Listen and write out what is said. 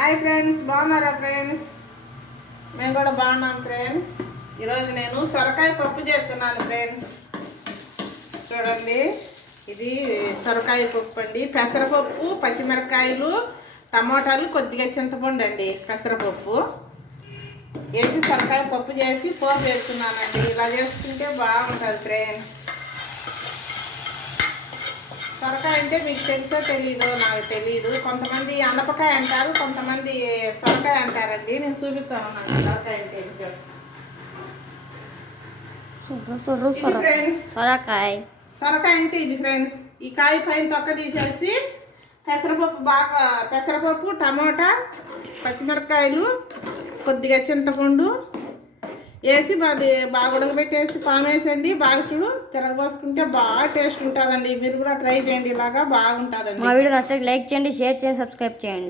Hi friends, బాగున్నారా friends? మేము కూడా బాగున్నాం ఫ్రెండ్స్. ఈరోజు నేను సొరకాయ పప్పు చేస్తున్నాను ఫ్రెండ్స్. చూడండి, ఇది సొరకాయ పప్పు అండి. పెసరపప్పు, పచ్చిమిరపకాయలు, టమాటాలు, కొద్దిగా చింతపండు అండి. పెసరపప్పు వేసి సొరకాయ పప్పు చేసి పోపు వేస్తున్నానండి. ఇలా చేసుకుంటే బాగుంటుంది ఫ్రెండ్స్. సొరకాయ అంటే మీకు తెలుసో తెలీదో నాకు తెలియదు. కొంతమంది అనపకాయ అంటారు, కొంతమంది సొరకాయ అంటారండి. నేను చూపిస్తాను సొరకాయ అంటే ఫ్రెండ్స్. సొరకాయ అంటే ఇది ఫ్రెండ్స్. ఈ కాయ పైన తొక్క తీసేసి పెసరపప్పు, టమాటా, పచ్చిమిరపకాయలు, కొద్దిగా చింతపండు వేసి బాగా ఉడకబెట్టేసి పామేసండి. బాగా చూడు తిరగబోసుకుంటే బాగా టేస్ట్ ఉంటుందండి. మీరు కూడా ట్రై చేయండి, ఇలాగా బాగుంటుందండి. మా వీడియో నచ్చితే లైక్ చేయండి, షేర్ చేయండి, సబ్స్క్రైబ్ చేయండి.